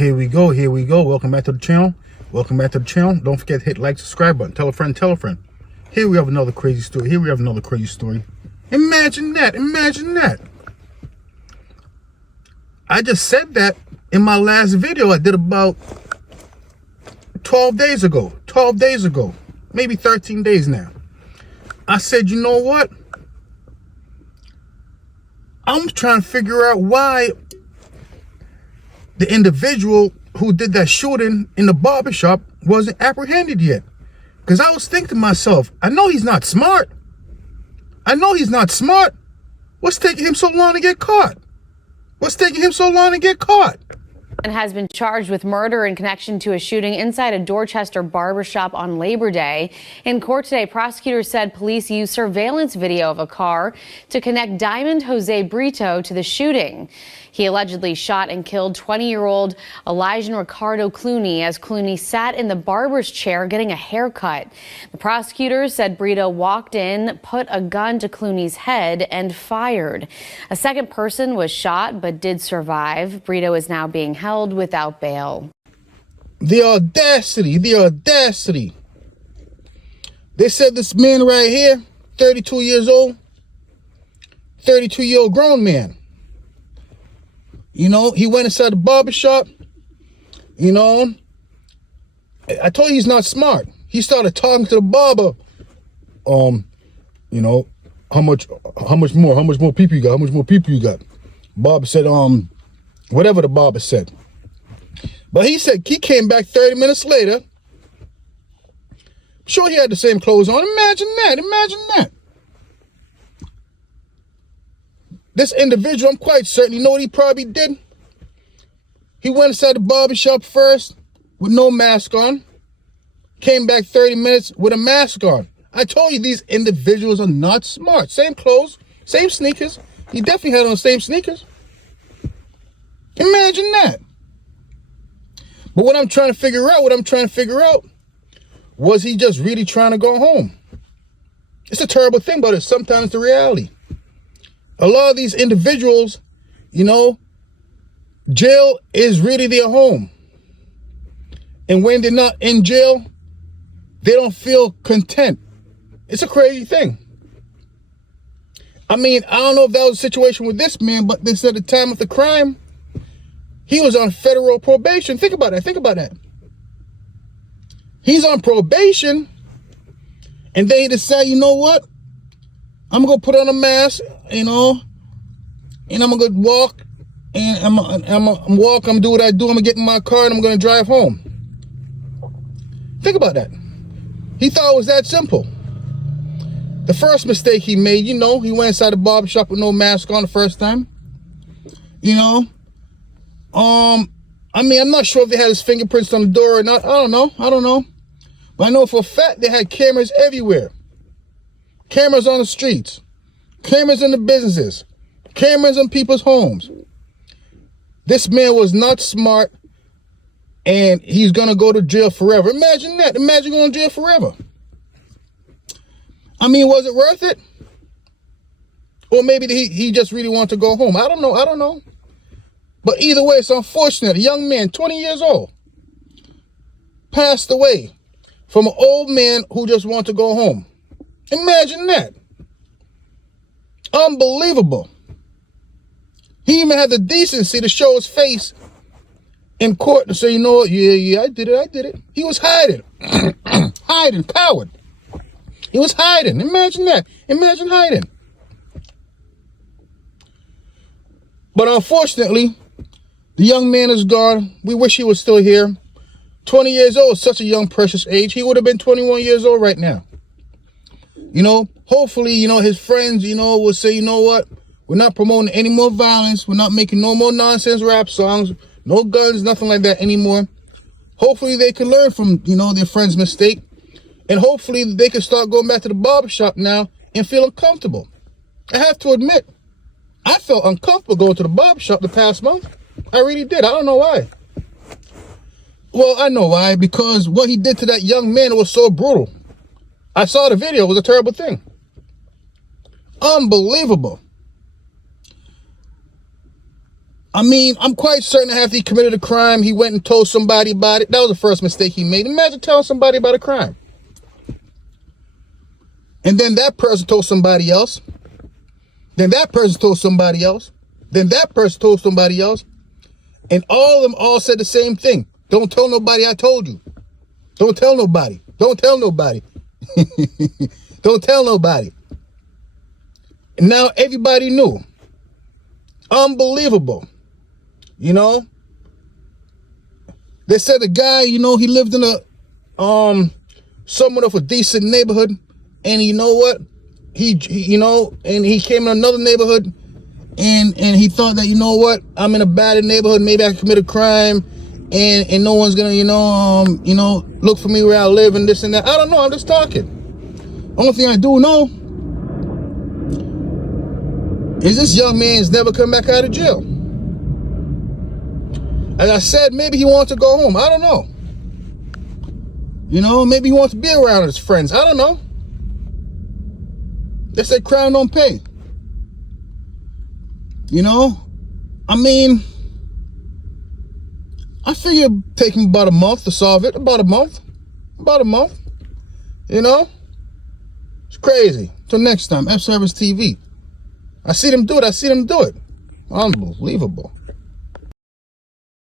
Here we go. Welcome back to the channel. Don't forget to hit like, subscribe button. Tell a friend. Here we have another crazy story. Imagine that. I just said that in my last video I did about 12 days ago. Maybe 13 days now. I said, you know what? I'm trying to figure out why the individual who did that shooting in the barbershop wasn't apprehended yet. Because I was thinking to myself, I know he's not smart. What's taking him so long to get caught? And has been charged with murder in connection to a shooting inside a Dorchester barbershop on Labor Day. In court today, prosecutors said police used surveillance video of a car to connect Diamond Jose Brito to the shooting. He allegedly shot and killed 20-year-old Elijah Ricardo Clooney as Clooney sat in the barber's chair getting a haircut. The prosecutors said Brito walked in, put a gun to Clooney's head, and fired. A second person was shot but did survive. Brito is now being held without bail. The audacity. They said this man right here, 32 years old, 32-year-old grown man. You know, he went inside the barbershop. You know, I told you he's not smart. He started talking to the barber. You know, how much more people you got? Barber said, whatever the barber said. But he said he came back 30 minutes later. Sure, he had the same clothes on. Imagine that. This individual, I'm quite certain, you know what he probably did? He went inside the barbershop first with no mask on. Came back 30 minutes with a mask on. I told you these individuals are not smart. Same clothes, same sneakers. He definitely had on the same sneakers. Imagine that. But what I'm trying to figure out, was he just really trying to go home? It's a terrible thing, but it's sometimes the reality. A lot of these individuals, you know, jail is really their home. And when they're not in jail, they don't feel content. It's a crazy thing. I mean, I don't know if that was a situation with this man, but they said at the time of the crime, he was on federal probation. Think about that. He's on probation, and they decide, you know what? I'm going to put on a mask, you know, and I'm going to walk, and I'm going to do what I do. I'm going to get in my car, and I'm going to drive home. Think about that. He thought it was that simple. The first mistake he made, you know, he went inside the barbershop with no mask on the first time. You know, I mean, I'm not sure if they had his fingerprints on the door or not. I don't know. But I know for a fact they had cameras everywhere. Cameras on the streets, cameras in the businesses, cameras in people's homes. This man was not smart, and he's going to go to jail forever. Imagine that. Imagine going to jail forever. I mean, was it worth it? Or maybe he just really wanted to go home. I don't know. But either way, it's unfortunate. A young man, 20 years old, passed away from an old man who just wanted to go home. Imagine that. Unbelievable. He even had the decency to show his face in court and say, you know what, yeah, I did it. He was hiding. Coward. He was hiding. Imagine that. Imagine hiding. But unfortunately, the young man is gone. We wish he was still here. 20 years old, such a young, precious age. He would have been 21 years old right now. You know, hopefully, you know, his friends, you know, will say, you know what? We're not promoting any more violence. We're not making no more nonsense rap songs. No guns, nothing like that anymore. Hopefully they can learn from, you know, their friend's mistake. And hopefully they can start going back to the barbershop now and feel uncomfortable. I have to admit, I felt uncomfortable going to the barbershop the past month. I really did. I don't know why. Well, I know why. Because what he did to that young man was so brutal. I saw the video. It was a terrible thing. Unbelievable. I mean, I'm quite certain after he committed a crime, he went and told somebody about it. That was the first mistake he made. Imagine telling somebody about a crime. And then that person told somebody else. Then that person told somebody else. Then that person told somebody else. And all of them all said the same thing. Don't tell nobody I told you. Don't tell nobody. Don't tell nobody. Don't tell nobody. And now everybody knew. Unbelievable. You know? They said the guy, you know, he lived in a somewhat of a decent neighborhood. And you know what? He you know, and he came in another neighborhood and he thought that, you know what, I'm in a bad neighborhood, maybe I can commit a crime and no one's gonna, you know, look for me where I live and this and that. I don't know, I'm just talking. Only thing I do know is this young man's never come back out of jail. As I said, maybe he wants to go home. I don't know. You know, maybe he wants to be around his friends. I don't know. They say crime don't pay. You know? I mean, I figure it'd take him about a month to solve it. About a month. About a month. You know? It's crazy. Till next time, F Service TV. I see them do it. I see them do it. Unbelievable.